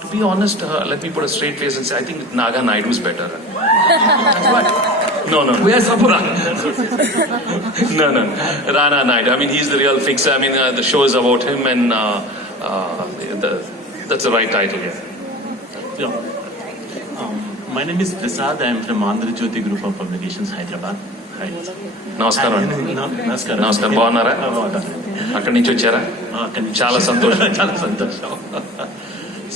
To be honest, let me put a straight face and say, I think Rana Naidu is better. No. Where's Sapura? No. Rana Naidu. I mean, he's the real fixer. I mean, the show is about him, and that's the right title. Yeah. My name is Prasad. I am from Andhra Jyoti Group of Publications, Hyderabad. Hi. నమస్కారం అండి. నమస్కారం బాగున్నారా? అక్కడి నుంచి వచ్చారా? చాలా సంతోషం. చాలా సంతోషం.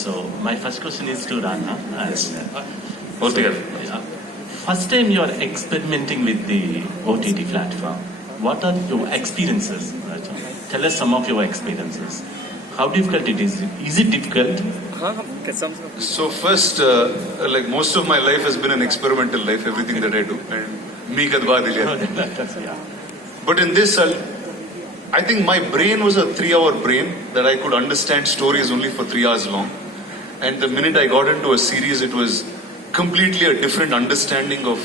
So my first question is to Rana. మూర్తి గారు, First time you are experimenting with the OTT platform. What are your experiences? Tell us some of your experiences. How difficult it is? Is it difficult? So first, like most of my life has been an experimental life, everything that I do. And me kadwa Yeah. But in this, I think my brain was a 3-hour brain that I could understand stories only for 3 hours long. And the minute I got into a series, it was completely a different understanding of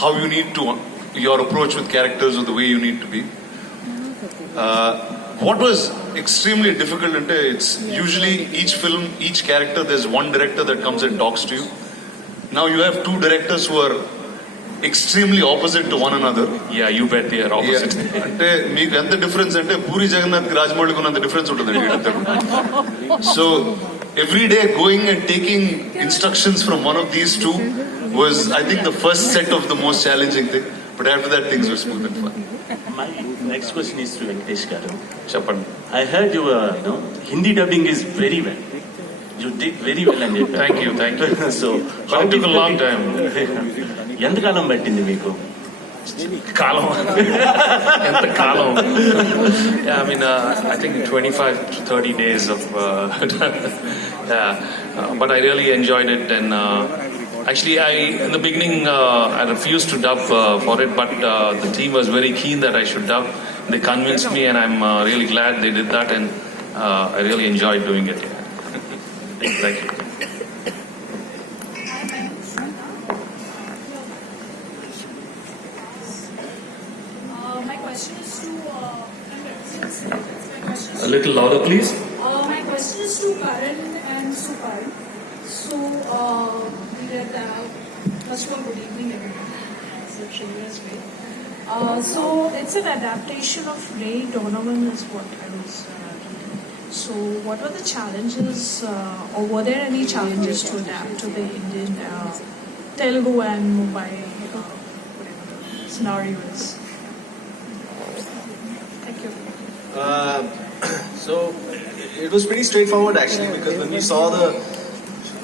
how you need to, your approach with characters or the way you need to be. What was extremely difficult, it's usually each film, each character, there's one director that comes and talks to you. Now you have two directors who are extremely opposite to one another. Yeah, you bet they are opposite. అంటే మీకు ఎంత difference అంటే పూరి జగన్నాథ్ రాజమౌళికి ఉన్నంత difference ఉంటుందండి వీళ్ళిద్దరు. So every day going and taking instructions from one of these two was, I think, the first set of the most challenging thing. But after that, things were smooth and fun. My next question is to Venkatesh garu. చెప్పండి. I heard your Hindi dubbing is very well. You did very well and it. Thank you. So But it took a long time. ఎంతకాలం పట్టింది మీకు? కాలం ఎంత కాలం? Yeah, I mean, I think 25 to 30 days of yeah, but I really enjoyed it. And actually, in the beginning I refused to dub for it, but the team was very keen that I should dub. They convinced me, and I'm really glad they did that, and I really enjoyed doing it. Thank you. A little louder, please. My question is to Karan and Supal. So, first of all, good evening, everyone. It's a tremendous way. So, it's an adaptation of Ray Donovan, is what I was reading. So, what were the challenges, or were there any challenges to adapt to the Indian, Telugu and Mumbai, whatever the scenario is? Thank you. So it was pretty straightforward actually, because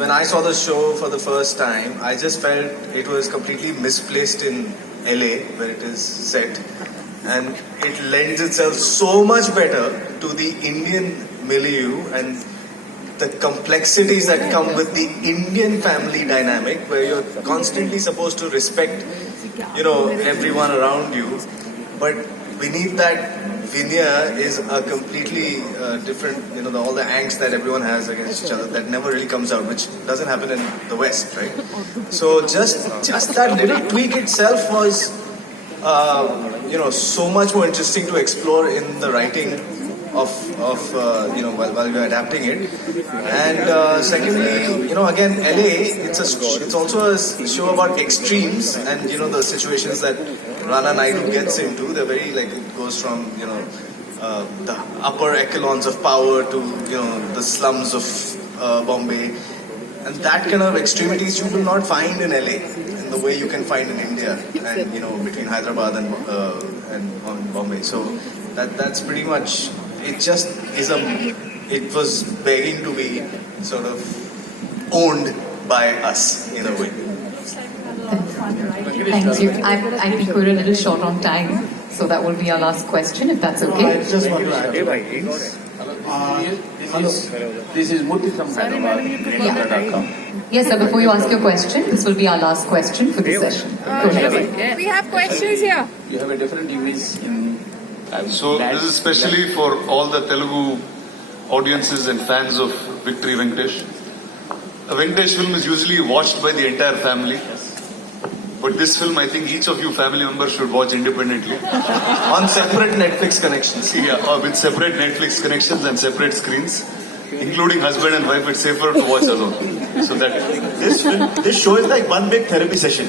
when I saw the show for the first time, I just felt it was completely misplaced in LA where it is set, and it lends itself so much better to the Indian milieu and the complexities that come with the Indian family dynamic, where you're constantly supposed to respect, everyone around you, but beneath that veneer is a completely different, all the angst that everyone has against each other that never really comes out, which doesn't happen in the West, right? So just that little tweak itself was, so much more interesting to explore in the writing of while we are adapting it. And secondly, again, LA, it's also a show about extremes, and the situations that Rana Naidu gets into. They're very it goes from the upper echelons of power to the slums of Bombay, and that kind of extremities you will not find in LA in the way you can find in India, and between Hyderabad and Bombay. So that's pretty much. It just is it was begging to be sort of owned by us in a way. Thank you. I think we're a little short on time, so that will be our last question, if that's okay. I just want to add. This is Murthy from Hyderabad. Yes, sir, before you ask your question, this will be our last question for this session. Go ahead. We have questions here. You have a different English in. So this is especially for all the Telugu audiences and fans of Victory Venkatesh. A Venkatesh film is usually watched by the entire family. But this film, I think each of you family members should watch independently. On separate Netflix connections. Yeah, with separate Netflix connections and separate screens. including husband and wife, it's safer to watch alone. So that This show is like one big therapy session.